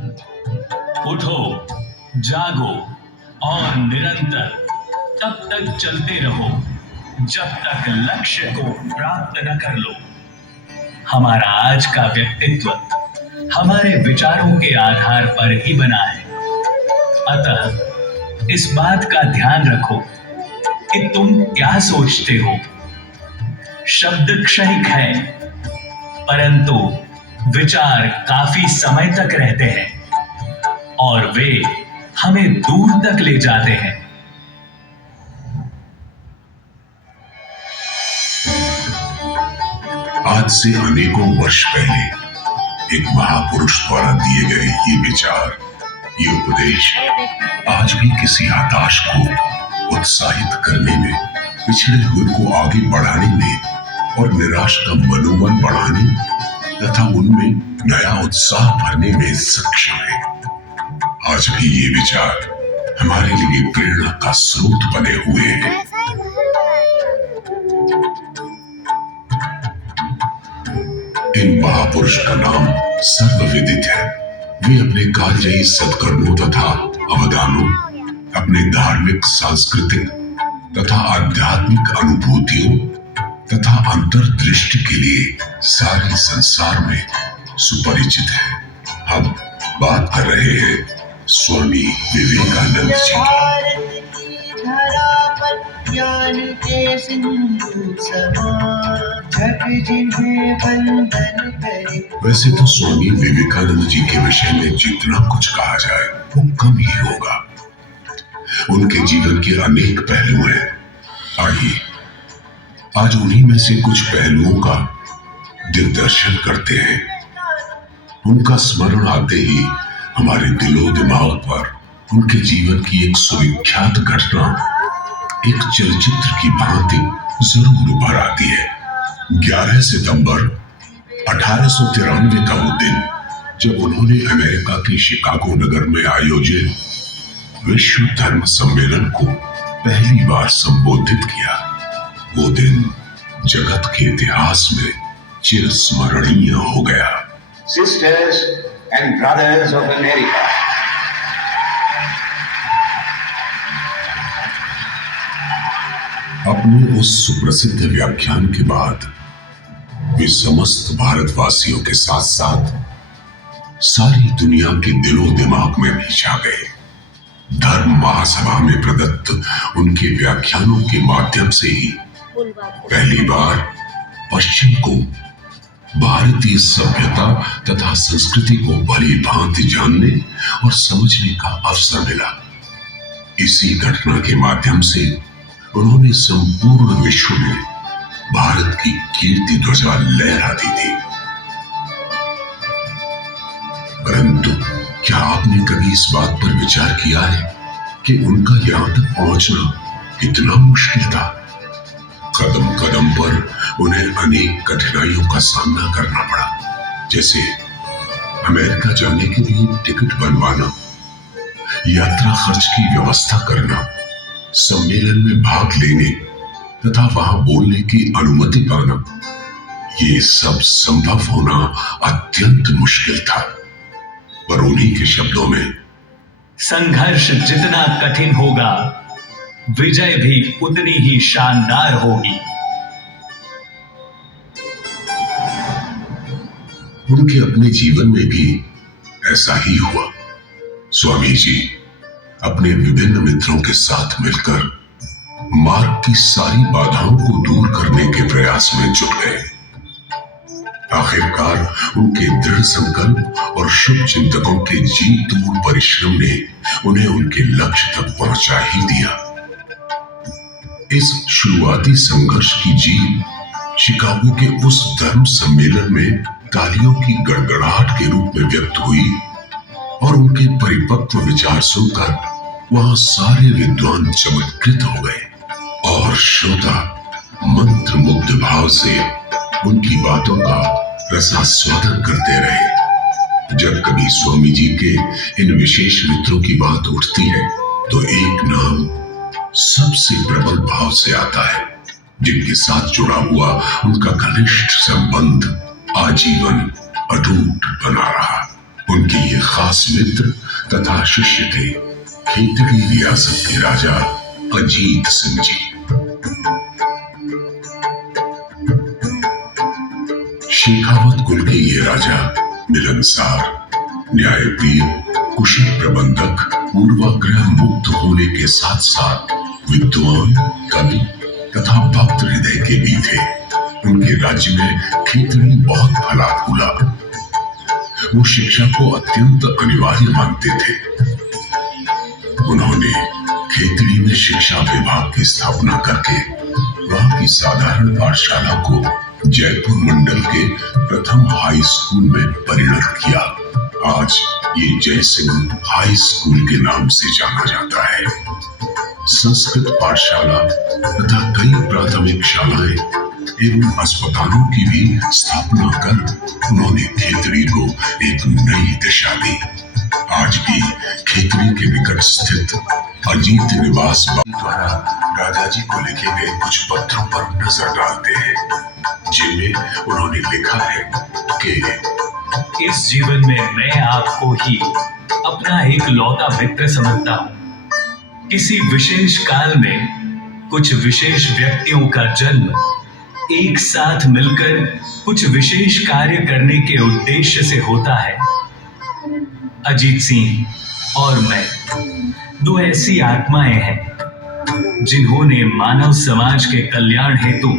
उठो, जागो और निरंतर तब तक चलते रहो जब तक लक्ष्य को प्राप्त न कर लो। हमारा आज का व्यक्तित्व हमारे विचारों के आधार पर ही बना है। अतः इस बात का ध्यान रखो कि तुम क्या सोचते हो। शब्द क्षणिक है, परंतु विचार काफी समय तक रहते हैं और वे हमें दूर तक ले जाते हैं। आज से अनेकों वर्ष पहले एक महापुरुष द्वारा दिए गए ये विचार, ये उपदेश आज भी किसी हताश को उत्साहित करने में, पिछड़े हुए को आगे बढ़ाने में और निराश का मनोबल बढ़ाने तथा उनमें नया उत्साह भरने में सक्षम है। आज भी ये विचार हमारे लिए प्रेरणा का स्रोत बने हुए हैं। इन महापुरुष का नाम सर्वविदित है। वे अपने कालजयी सत्कर्मों तथा अवदानों, अपने धार्मिक, सांस्कृतिक तथा आध्यात्मिक अनुभूतियों तथा अंतर्दृष्टि के लिए सारे संसार में सुपरिचित है। हम बात कर रहे हैं स्वामी विवेकानंद जी की। ज्ञान के सिंधु जिन्हें वंदन करे। वैसे तो स्वामी विवेकानंद जी के विषय में जितना कुछ कहा जाए वो कम ही होगा। उनके जीवन के अनेक पहलू हैं। आइए आज उन्हीं में से कुछ पहलुओं का दिग्दर्शन करते हैं। उनका स्मरण आते ही हमारे दिलो दिमाग पर उनके जीवन की एक सुविख्यात घटना एक चलचित्र की भांति जरूर उभर आती है। 11 सितंबर 1893 का वो दिन जब उन्होंने अमेरिका के शिकागो नगर में आयोजित विश्व धर्म सम्मेलन को पहली बार संबोधित किया। वो दिन जगत के इतिहास में चिरस्मरणीय हो गया। Sisters and brothers of America, अपने उस सुप्रसिद्ध व्याख्यान के बाद वे समस्त भारतवासियों के साथ साथ सारी दुनिया के दिलो दिमाग में भी छा गए। धर्म महासभा में प्रदत्त उनके व्याख्यानों के माध्यम से ही पहली बार पश्चिम को भारतीय सभ्यता तथा संस्कृति को भली भांति जानने और समझने का अवसर मिला। इसी घटना के माध्यम से उन्होंने संपूर्ण विश्व में भारत की कीर्ति ध्वजा लहरा दी थी। परंतु क्या आपने कभी इस बात पर विचार किया है कि उनका यहां तक पहुंचना कितना मुश्किल था? कदम कदम पर उन्हें अनेक कठिनाइयों का सामना करना पड़ा, जैसे अमेरिका जाने के लिए टिकट बनवाना, यात्रा खर्च की व्यवस्था करना, सम्मेलन में भाग लेने तथा वहां बोलने की अनुमति पाना। ये सब संभव होना अत्यंत मुश्किल था। पर उन्हीं के शब्दों में, संघर्ष जितना कठिन होगा, विजय भी उतनी ही शानदार होगी। उनके अपने जीवन में भी ऐसा ही हुआ। स्वामी जी अपने विभिन्न मित्रों के साथ मिलकर मार्ग की सारी बाधाओं को दूर करने के प्रयास में जुट गए। आखिरकार उनके दृढ़ संकल्प और शुभ चिंतकों के जी तोड़ परिश्रम ने उन्हें उनके लक्ष्य तक पहुंचा ही दिया। इस शुरुआती संघर्ष की जीत शिकागो के उस धर्म सम्मेलन में तालियों की गड़गड़ाहट के रूप में व्यक्त हुई और उनके परिपक्व विचार सुनकर वहां सारे विद्वान चमत्कृत हो गए और श्रोता मंत्र मुग्ध भाव से उनकी बातों का रसास्वादन करते रहे। जब कभी स्वामी जी के इन विशेष मित्रों की बात उठती है तो एक नाम सबसे प्रबल भाव से आता है, जिनके साथ जुड़ा हुआ उनका घनिष्ठ संबंध आजीवन अटूट बना रहा। उनके ये खास मित्र तथा शिष्य थे खेतड़ी रियासत के राजा अजीत सिंह जी। शेखावत कुल के ये राजा मिलनसार, न्यायप्रिय, कुशल प्रबंधक, पूर्वाग्रह मुक्त होने के साथ साथ विद्वान, कवि तथा भक्त हृदय के भी थे। उनके राज्य में खेतड़ी बहुत फला फूला। वो शिक्षा को अत्यंत अनिवार्य मानते थे। उन्होंने खेतड़ी में शिक्षा विभाग की स्थापना करके वहां की साधारण पाठशाला को जयपुर मंडल के प्रथम हाई स्कूल में परिणत किया। आज ये जय सिंह हाई स्कूल के नाम से जाना जाता है। संस्कृत पाठशाला तथा कई प्राथमिक शालाएं एवं अस्पतालों की भी स्थापना कर उन्होंने खेतड़ी को एक नई दिशा दी। आज भी खेतड़ी के निकट स्थित अजीत निवास द्वारा राजा जी को लिखे गए कुछ पत्रों पर नजर डालते हैं, जिनमें उन्होंने लिखा है कि इस जीवन में मैं आपको ही अपना एक लौता मित्र समझता हूँ। किसी विशेष काल में कुछ विशेष व्यक्तियों का जन्म एक साथ मिलकर कुछ विशेष कार्य करने के उद्देश्य से होता है। अजीत सिंह और मैं दो ऐसी आत्माएं हैं जिन्होंने मानव समाज के कल्याण हेतु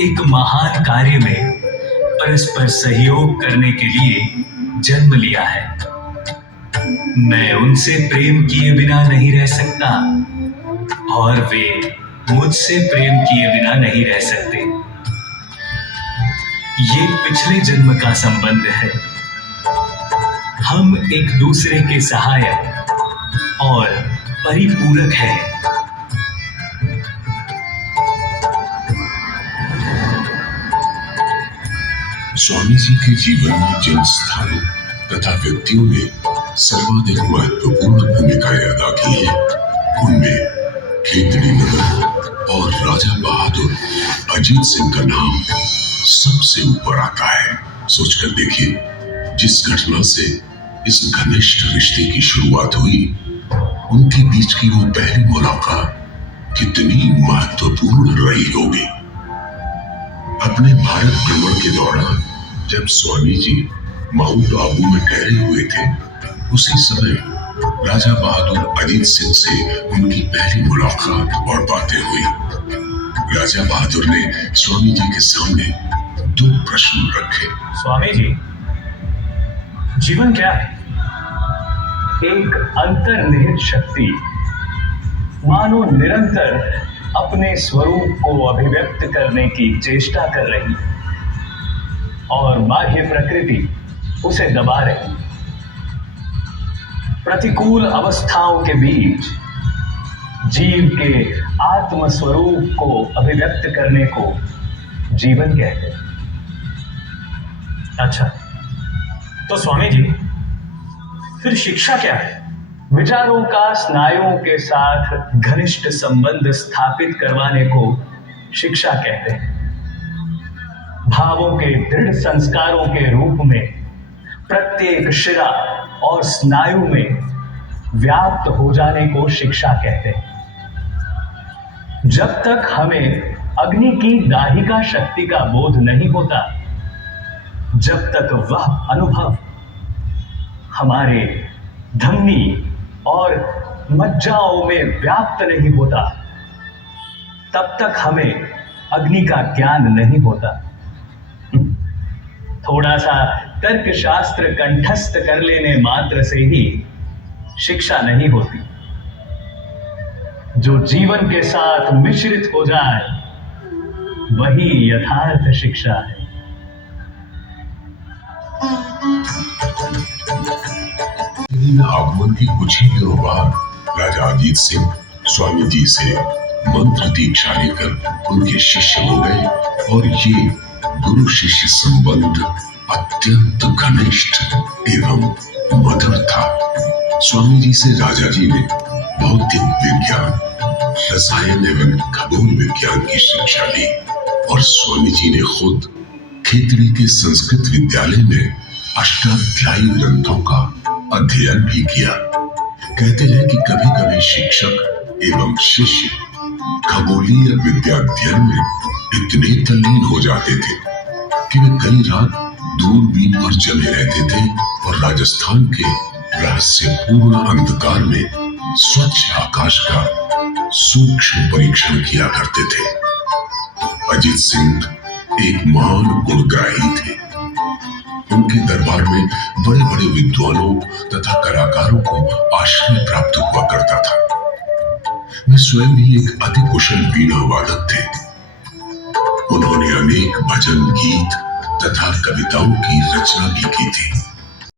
एक महान कार्य में परस्पर सहयोग करने के लिए जन्म लिया है। मैं उनसे प्रेम किए बिना नहीं रह सकता और वे मुझसे प्रेम किए बिना नहीं रह सकते। ये पिछले जन्म का संबंध है। हम एक दूसरे के सहायक और परिपूरक हैं। स्वामी जी के जीवन में जिन स्थानों तथा व्यक्तियों ने सर्वाधिक महत्वपूर्ण भूमिकाएं अदा की है, उनमें खेतड़ी नगर और राजा बहादुर अजीत सिंह का नाम सबसे ऊपर आता है। सोचकर देखिए, जिस घटना से इस घनिष्ठ रिश्ते की शुरुआत हुई, उनके बीच की वो पहली मुलाकात कितनी महत्वपूर्ण रही होगी। अपने भारत भ्रमण के दौरान जब स्वामी जी माउंट आबू में ठहरे हुए थे, उसी समय राजा बहादुर अजीत सिंह से उनकी पहली मुलाकात और बातें हुई। राजा बहादुर ने स्वामी जी के सामने दो प्रश्न रखे। स्वामी जी, जीवन क्या है? एक अंतर्निहित शक्ति मानो निरंतर अपने स्वरूप को अभिव्यक्त करने की चेष्टा कर रही और बाह्य प्रकृति उसे दबा रही। प्रतिकूल अवस्थाओं के बीच जीव के आत्म स्वरूप को अभिव्यक्त करने को जीवन कहते हैं। अच्छा, तो स्वामी जी, फिर शिक्षा क्या है? विचारों का स्नायुओं के साथ घनिष्ठ संबंध स्थापित करवाने को शिक्षा कहते हैं। भावों के दृढ़ संस्कारों के रूप में प्रत्येक शिरा और स्नायु में व्याप्त हो जाने को शिक्षा कहते हैं। जब तक हमें अग्नि की दाहिका शक्ति का बोध नहीं होता, जब तक वह अनुभव हमारे धमनी और मज्जाओं में व्याप्त नहीं होता, तब तक हमें अग्नि का ज्ञान नहीं होता। थोड़ा सा तर्कशास्त्र कंठस्थ कर लेने मात्र से ही शिक्षा नहीं होती। जो जीवन के साथ मिश्रित हो जाए, वही यथार्थ शिक्षा है। आगमन के कुछ ही दिनों बाद राजा अजीत सिंह स्वामी जी से मंत्र दीक्षा लेकर उनके शिष्य हो गए और ये गुरु शिष्य संबंध अत्यंत घनिष्ठ एवं मधुर था। स्वामी जी से राजा जी ने भौतिक विज्ञान, रसायन एवं खगोल विज्ञान की शिक्षा ली और स्वामी जी ने खुद खेतड़ी के संस्कृत विद्यालय में अष्टाध्यायी ग्रंथों का अध्ययन भी किया। कहते हैं कि कभी कभी शिक्षक एवं शिष्य खगोलीय विद्याध्ययन में इतने तल्लीन हो जाते थे कि वे कई रात दूरबीन पर जमे रहते थे और राजस्थान के रहस्यपूर्ण अंधकार में स्वच्छ आकाश का सूक्ष्म परीक्षण किया करते थे। अजीत सिंह एक महान गुणग्राही थे। उनके दरबार में बड़े बड़े विद्वानों तथा कलाकारों को आश्रय प्राप्त हुआ करता था। वे स्वयं भी एक अति कुशल वीणा वादक थे। उन्होंने अनेक भजन गीत तथा कविताओं की रचना भी की थी।